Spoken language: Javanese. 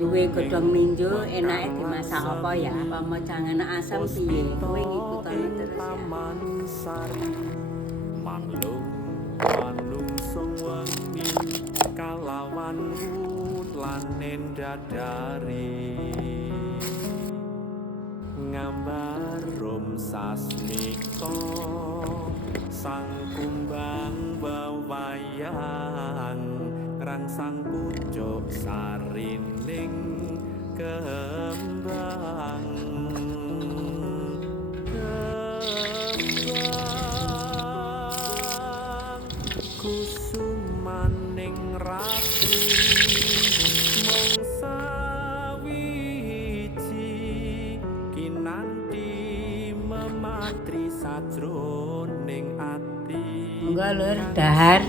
Luwe godhong minjo enake dimasak apa ya? Apa jangan asam piye? Kowe ngikutane terus ya. Manglung manungsung wengi kalawan wulan dadari ngambar rum sasmita sang kumbang wewayang rangsang pucuk sarining kembang kusumaning ratri mung sawiji kinanti mematri sajroning ati Monggo lur dahar.